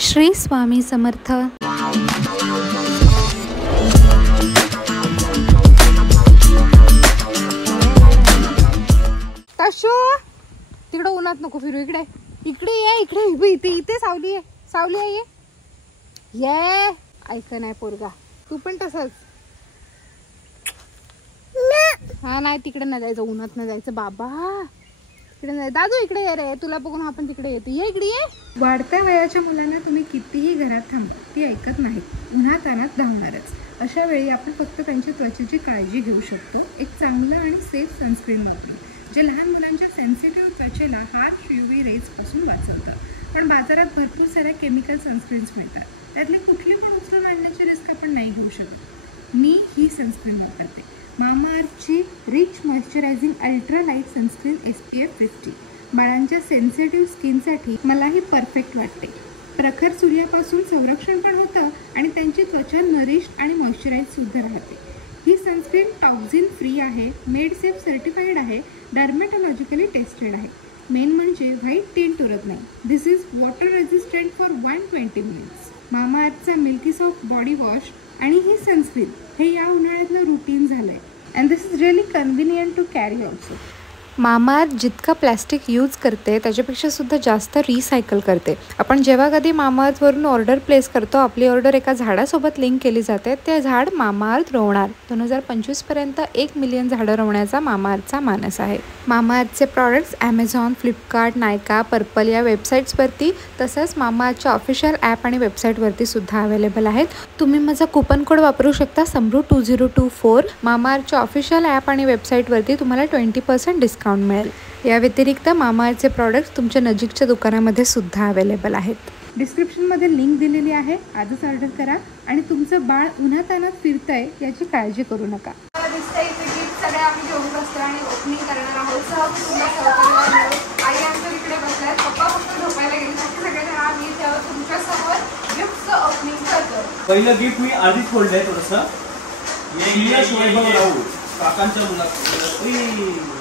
श्री स्वामी समर्थ। ताशो तिकडे उन्हात नको फिरू, इकडे इकडे ये, इकडे इथे इथे सावली आहे, सावली आहे ये। ऐक नाही पोरगा, तू पण तसंच। हा नाही तिकडे नाही जायचं, उन्हात नाही जायचं बाबा, तिकडे नाही। दादू इकडे ये रे, तुला बघून आपण तिकडे येतो, ये इकडे ये। वाढत्या वयाच्या मुलांना तुम्ही कितीही घरात थांबा ती ऐकत नाहीत, उन्हात अनात धावणारच। अशा वेळी आपण फक्त त्यांची त्वचेची काळजी घेऊ शकतो एक चांगलं आणि सेफ सनस्क्रीन वापरून, जे लहान मुलांच्या सेन्सिटिव्ह त्वचेला हार्श UV रेजपासून वाचवतं। पण बाजारात भरपूर साऱ्या केमिकल सनस्क्रीन्स मिळतात, त्यातली कुठली पण उचलून आणण्याची रिस्क आपण नाही घेऊ शकत। मी ही सनस्क्रीन वापरते, मामाअर्थची rich moisturizing ultra light sunscreen SPF 50। बाळांच्या सेन्सिटिव्ह स्किनसाठी मला ही परफेक्ट वाटते। प्रखर सूर्यापासून संरक्षण पण होतं आणि त्यांची त्वचा नरिश्ड आणि मॉइश्चराइजसुद्धा राहते। ही सनस्क्रीन टॉक्झिन फ्री आहे, मेड सेफ सर्टिफाईड आहे, डर्मॅटॉलॉजिकली टेस्टेड आहे। मेन म्हणजे व्हाईट टिंट उरत नाही। This is water resistant for 120 minutes. मामाअर्थचा मिल्की सॉफ्ट बॉडी वॉश आणि ही सनस्क्रीन हे या उन्हाळ्यातलं रुटीन झालं आहे, and this is really convenient to carry also. Mamaearth जितका प्लॅस्टिक यूज करते त्याच्यापेक्षा सुद्धा जास्त रिसायकल करते। आपण जेव्हा कधी मामाअर्थवरून ऑर्डर प्लेस करतो, आपली ऑर्डर एका झाडासोबत लिंक केली जाते, ते झाड मामाअर्थ रोवणार। 2025 पर्यंत 1 मिलियन झाडं रोवण्याचा मामाअर्थचा मानस आहे। मामाअर्थचे प्रॉडक्ट्स ॲमेझॉन, फ्लिपकार्ट, नायका, पर्पल या वेबसाईट्सवरती, तसंच मामाअर्थच्या ऑफिशियल ॲप आणि वेबसाईटवरती सुद्धा अवेलेबल आहेत। तुम्ही माझा कुपन कोड वापरू शकता, समृ 2024। मामाअर्थच्या ऑफिशियल ॲप आणि वेबसाईटवरती तुम्हाला 20% डिस्काउंट मिळेल। या व्यतिरिक्त मामाअर्थचे प्रॉडक्ट्स तुमच्या नजीकच्या दुकानामध्ये सुद्धा अवेलेबल आहेत। डिस्क्रिप्शनमध्ये लिंक दिलेली आहे, आजच ऑर्डर करा आणि तुमचं बाळ उन्हातानात फिरतंय याची काळजी करू नका। सगळे आम्ही घेऊन बसतो आणि ओपनिंग करणार आहोत। आई आमच्या इकडे बसलाय, पप्पा फक्त झोपायला गेले, सगळे जण आम्ही तेव्हा तुमच्या समोर गिफ्टचं ओपनिंग करतो। पहिलं गिफ्ट मी आधीच खोललंय थोडंसं, काकांच्या मुलाकडून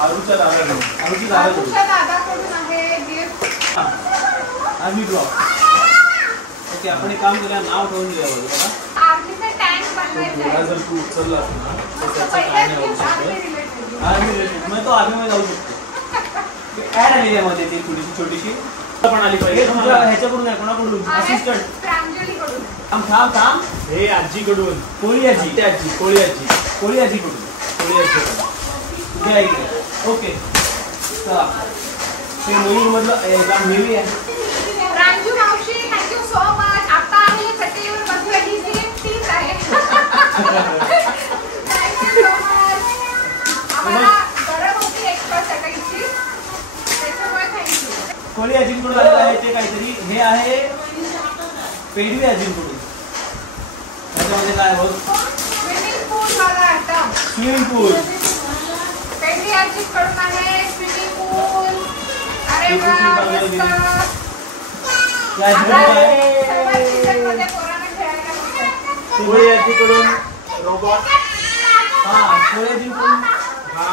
आरूच्या दादाकडून आहे गिफ्ट। आम्ही ब्लॉक ओके, आपण एक काम करूया, नाव ठेवून लिहावं आर्मीचा टँक बनवायचा। जर तू उचलला असेल ना तर त्याचं काय नाही होऊ शकत। आर्मी रिलेटेड मग तो आर्मीमध्ये जाऊ शकतो। ॲड आली त्यामध्ये ती छोटीशी पण आली पाहिजे। ह्याच्याकडून आहे, कोणाकडून? असिस्टंट प्रांजलीकडून। थांब हे आजीकडून, कोळी आजी, ते आजी कोळी आजीकडून, ओके चला। ते नवीन मधलं काम हेवी आहे। रांजू मावशी थँक्यू सो मच। आता आम्ही चटईवर बसवायची टीम आहे। Thank you so much. आम्हाला गरज होती एक्स्ट्रा चटईची, त्याच्यामुळे थँक्यू। कोळी आजींकडून आलेलं आहे ते काहीतरी, हे आहे पेडवी आजींकडून। त्याच्यामध्ये काय होत? स्विमिंग पूल वाला आयटम, स्विमिंग पूल पेडवी आजीकडून आहे स्विमिंग पूल। अरे वा, कोळी आजीकडून रोबोट, कोळी आजींकडून हा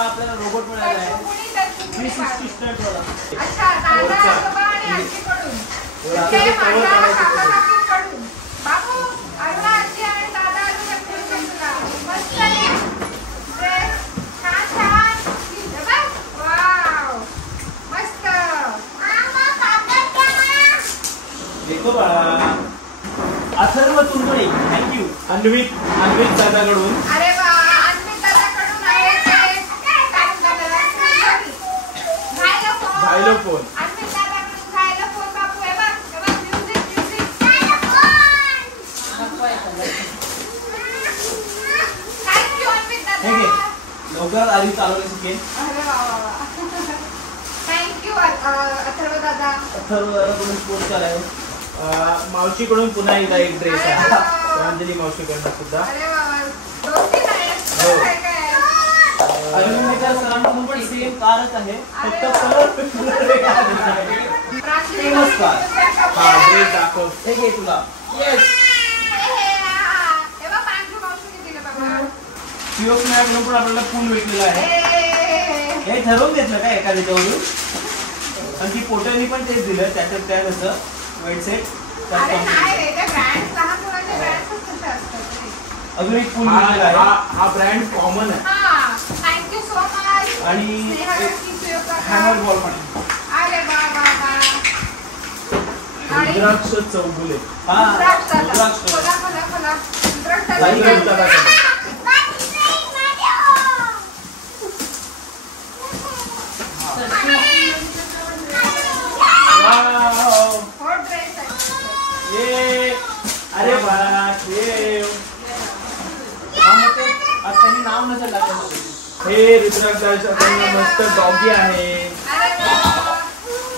आपल्याला रोबोट मिळाला आहे 360 स्टंट वाला। अच्छा, दादा आजोबा आणि आजीकडून, बाबू अरुणा आजी आणि दादा आजोबा मस्त ड्रेस, छान वाव मस्त। देखो बाळा, अथर्व तुंबळे थँक्यू। अन्वित दादाकडून, अरे वा, अन्वित दादाकडून आहे झायलोफोन। अन्वित दादाकडून झायलोफोन। बाबू हे बघ म्युझिक थँक्यू अन्वित दादा। हे घे, लवकर आधी चालवलं शिकेल। अरे वा वा, थँक्यू अथर्व दादा। अथर्व दादाकडून स्पोर्ट्स आलाय। मावशीकडून पुन्हा एकदा एक ड्रेस आहे, अंजली मावशीकडून सुद्धा। अरे वा, दोस्ती नाही अभिनंदन सरांकडून पण सेम कारच आहे, फक्त कलर नमस्कार। हा ड्रेस दाखव, हे घे तुला। येस, हे बघ पांढरू मावशीने दिलं बाबा। शिवक नायकडून पण आपल्याला फुल भेटलेला आहे। हे ठरवून घेतलं का एखाद्याच्यावरून? पण ती पोटरनी पण तेच दिलं त्याच्यात काय कसं वेट सेट. अरे नाही रे, ते ब्रँड लहान मुलांचे ब्रँड्स कसे असतात. अजून एक फुल आहे. हा ब्रँड कॉमन आहे. हा, थँक्यू सो मच. आणि हॅमर बॉल पण अरे वा वा वा. आणि रुद्राक्ष चौगुले. हा रुद्राक्ष दादा. रुद्राक्ष. खोला खोला खोला. रुद्राक्ष दादा. रुद्राक्ष दादा. हॉट ड्रेस आहे. ये अरे बाळा ठेव. आज त्यांनी नाव नसेल टाकलं. हे रुद्राक्षाच्या त्यांना मस्त डॉगी आहे. अरे वा.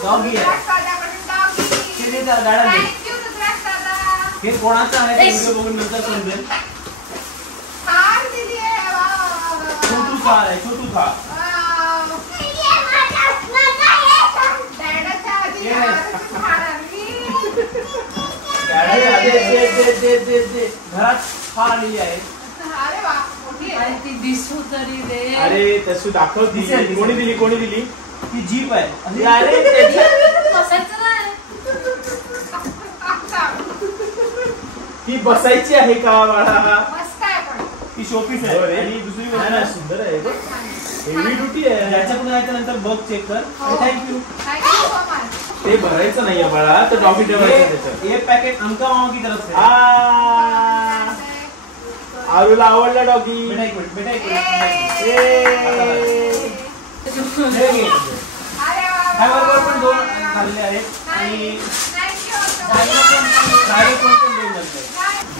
डॉगी आहे. रुद्राक्ष दादाकडून डॉगी. किती गाडा नाही. थँक्यू रुद्राक्ष दादा. हे कोणाचं आहे ते व्हिडिओ बघून नंतर समजेल. कार दिली आहे. वा वा वा. छोटू थार आहे छोटू थार. वाव. डॅडाच्या आधी ये नाही. आवाजाची झाड आली. दे. घरात फार आलेली आहे. अरे वा, मोठी आहे. ती दिसू तरी दे. अरे तसू दाखवती. दिसेल. कोणी दिली कोणी दिली? ती जीप आहे. अरे त्याच्या- बसायचं नाही. ती बसायची आहे का बाळा? मस्त आहे पण. ती शोपीस हो रे. आहे. आणि दुसरी नाही, गोष्ट नाही, सुंदर आहे बघ. हेवी ड्युटी आहे. याच्याकडून यायच्या नंतर बघ चेक कर. थँक्यू. Thank you so much. ते भरायचं नाहीये बाळा, तर डॉगी ठेवायचं त्याच्यात. ये पैकेट अंका मामा की तरफ से. आ, आरूला आवडला डॉगी. बेटा एक मिनिट. ए. हे घे. अरे वा वा. ड्रायव्हरवर पण 2 झालेले आहेत आणि ड्रायव्हर पण 2 झालेले आहेत.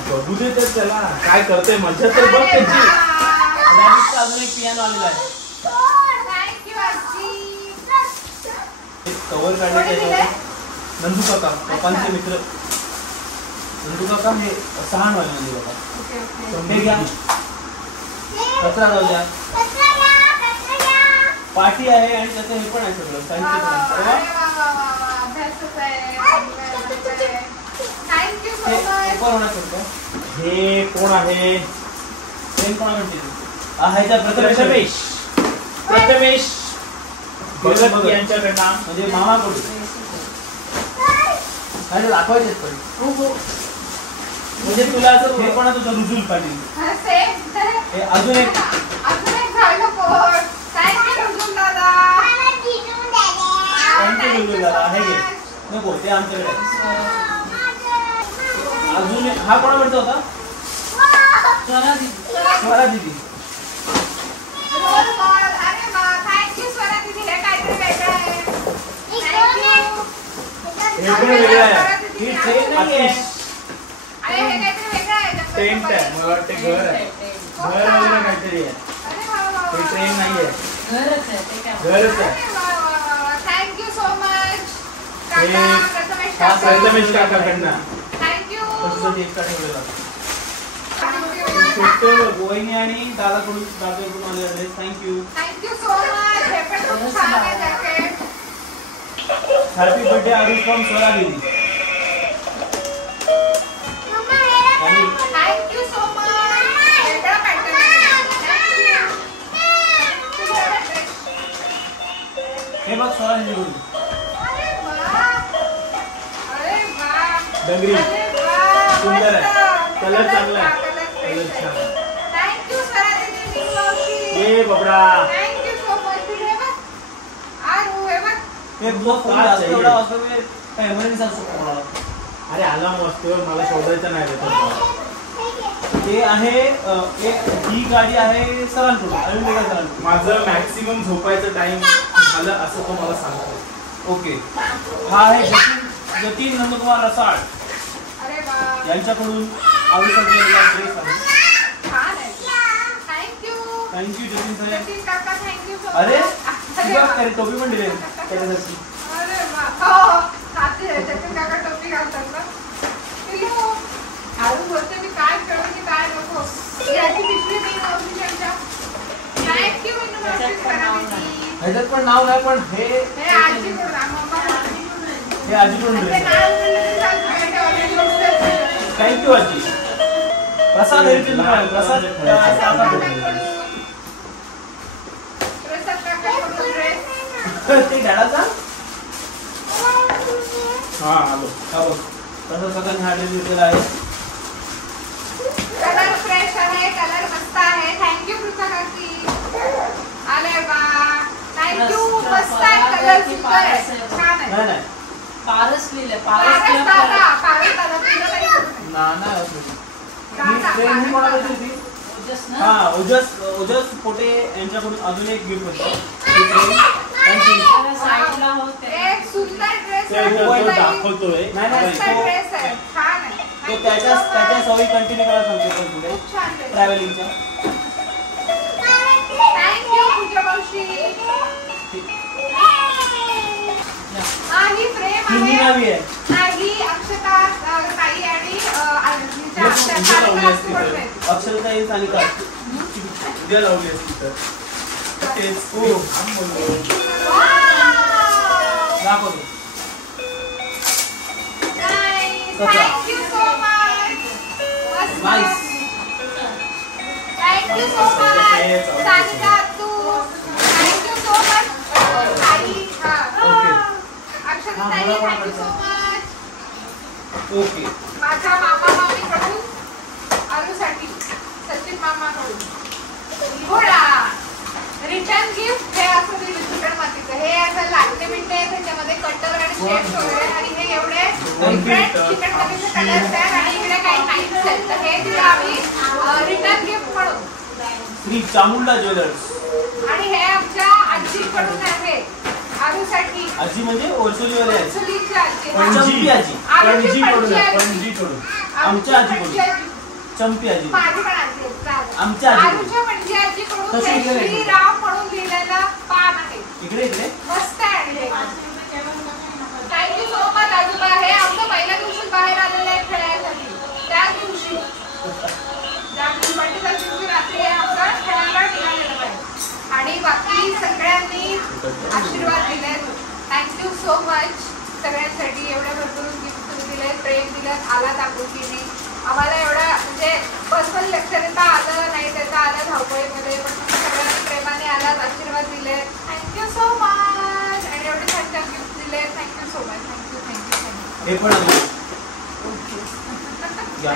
बघू दे तर त्याला काय करतोय. मजा तर बघ त्याची. रॅबिटचा अजून एक पियानो आलेला आहे. एक कव्हर काढले नंदू काका पप्पांचे मित्र. नंदू काका हे 6 वाले बघा. हे घ्या. कचरा जाऊ द्या. पार्टी आहे आणि त्याचं हे पण आहे सगळं साहित्य पण आहे. हे पेपर होणार शकतो. हे कोण आहे? पेन कोणा म्हणते ह्याच्या प्रथमेश भगत यांच्याकडनं म्हणजे मामाकडून काय दाखवायचे पण. म्हणजे तुला असं हे पण तुझं रुजूल पाटील. हे अजून एक दादा हे घे. नको ते आमच्याकडे आहे. अजून एक हा कोणा म्हणतो होता? स्वरा दिदी. हे पण वेगळं आहे. ही ट्रेन नाही आहे. टेंट आहे. मला वाटते घर आहे. घर वगैरे काहीतरी आहे. हे ट्रेन नाहीये. घरच आहे ते काय. घरच आहे. Thank you so much. हा प्रथमेश काकाकडनं. थँक्यू. तसं ते एकटा ठेवलेला. छोटं गोयनी आणि दादाकडून आलेले आहेत. थँक्यू. Thank you so much. हे पण खूप छान आहे jacket. Happy birthday Aaru from Swara दिदी. Thank you so much. वेगळा पॅटर्न आहे. हे बघ स्वरा दिदीकडून. अरे वाह. अरे वाह. डंगरी अरे वाह. सुंदर आहे. मस्त. कलर चांगला आहे. कलर कलर फ्रेश छान आहे. आहे. थँक्यू स्वरा दीदी मावशी. ये बबडा. Thank you so much. हे बघ. आरू हे बघ. हे ब्लॉग काय चाहिए? एवढा वाजता मी काय एमर्जन्सी असतो कोणाला. अरे आला वस्तूवर मला शोधायचं नाही रे तो. ते आहे ही गाडी आहे सरांकडून अरविंद सरांकडून. माझं मॅक्सिमम झोपायचं टाइम झालं असं तो मला सांगतो. ओके. हा आहे जतीन नंदकुमार रसाळ अरे वाह. यांच्याकडून आरूसाठी ड्रेस आहे. छान आहे. थँक्यू. थँक्यू जतीन साहेब. जतीन काका थँक्यू सो मच. अरे अरे बघ वाह. तरी टोपी पण दिली त्याच्यासाठी. अरे वाह. हो साथी जतीन काका टोपी घालतात ना. पिल्लू. आरू बोलते मी काय करू की काय नको. याची पिशवी मी नव्हती त्यांच्या. थँक्यू मी नव्हती करायची. ह्याच्यात पण नाव नाही पण हे हे आजीकडून मम्मा आजीकडून. हे आजीकडून ते ड्रेस नाव बोललं चालतं. ते already बघितलं. थँक्यू आजी. प्रसाद हेरिटेज प्रसाद प्रसाद काकाकडून. प्रसाद काकाकडून. ते डॅडाचा हा आलो. हा बघ तसं सगळं हा ड्रेस घेतलेला आहे. कलर फ्रेश आहे, कलर मस्त आहे. थँक्यू कृता काकी. आले बा. थँक्यू. मस्त आहे कलर, सुंदर आहे, छान आहे. नाही नाही पारस लिहिलंय, पारस दादा, पारस दादा तुला काही करू नये. नाना दादा, ट्रेन ही कोणाकडे होती? ओजस ना? हा ओजस पोटे यांच्याकडून अजून एक गिफ्ट होतं. ही ट्रेन त्यांची. जरा साईडला हो ते. एक सुंदर ड्रेस ते आहे. तो ताई. दाखवतोय. नाही नाही मस्त तो ड्रेस आहे, छान आहे. तो त्याच्या सवयी कंटिन्यू करायला सांगतो पण पुढे खूप छान ड्रेस. ट्रॅव्हलिंगच्या. थँक्यू पूजा मावशी. हा ही प्रेम हिंदी आहे. नवी आहे. हा ही अक्षता ताई आणि हिच्या आत्या उद्या लावली सारिका असती सुपरमेन. तर. अक्षरता येईल आणि का उद्या लावली असती तर. तेच हो दाखवतो. Thank you so much. Nice. Thank you so much Sanika तू. थँक्यू सो मच ताई. हा अक्षता ताई थँक्यू सो मच. ओके माझ्या मामा मामीकडून अनुसाठी सचिन मामाकडून घोडा रिटर्न गिफ्ट. हे असं दिलं चिकन मातीचं. हे असं लागते बिंटे आहे त्याच्यामध्ये कटर आणि शेप्स वगैरे आणि हे एवढे डिफरंट चिकन मातीचे कलर्स आहेत आणि इकडे काही टाईप्स आहेत. तर हे दिलं आम्ही रिटर्न गिफ्ट म्हणून. श्री चामुंडा ज्वेलर्स. आणि हे आमच्या आजीकडून आहे आरूसाठी. आजी म्हणजे ओरसोलीवाले आहेत. सुलीची आजी. चंपी आजी. आरूची पणजी आजी. पणजीकडून. आमच्या आरूची आजीकडून. पणजी आजी. चंपी आजी. माझी पण आजी आहे, चालेल. आमच्या आजी. आरूच्या पणजी आजीकडून कशी हे लिहिलंय? श्रीराम म्हणून लिहिलेलं पान आहे. इकडे इकडे मस्त आहे आणि हे. थँक्यू सो मच आजोबा. हे आमचं पहिल्या दिवशी बाहेर आलेलं आहे खेळायसाठी. त्याच दिवशी ज्या दिवशी बर्थडेच्या दिवशी रात्री हे आमचं खेळायला निघालेलं पाहिजे. आणि बाकी सगळ्यांनी आशीर्वाद दिलेत. थँक्यू सो मच सगळ्यांसाठी. एवढ्या भरपूर गिफ्ट तुम्ही दिले, प्रेम दिलं, आला दाखवतीने. आम्हाला एवढं म्हणजे पर्सनल लेक्चर येता आलं नाही, त्याचा आलं धावपळीमध्ये, पण तुम्ही सगळ्यांनी प्रेमाने आलात, आशीर्वाद दिले. Thank you so much. आणि एवढे छान छान गिफ्ट दिले. Thank you so much. Thank you thank you thank you. हे पण आहे. या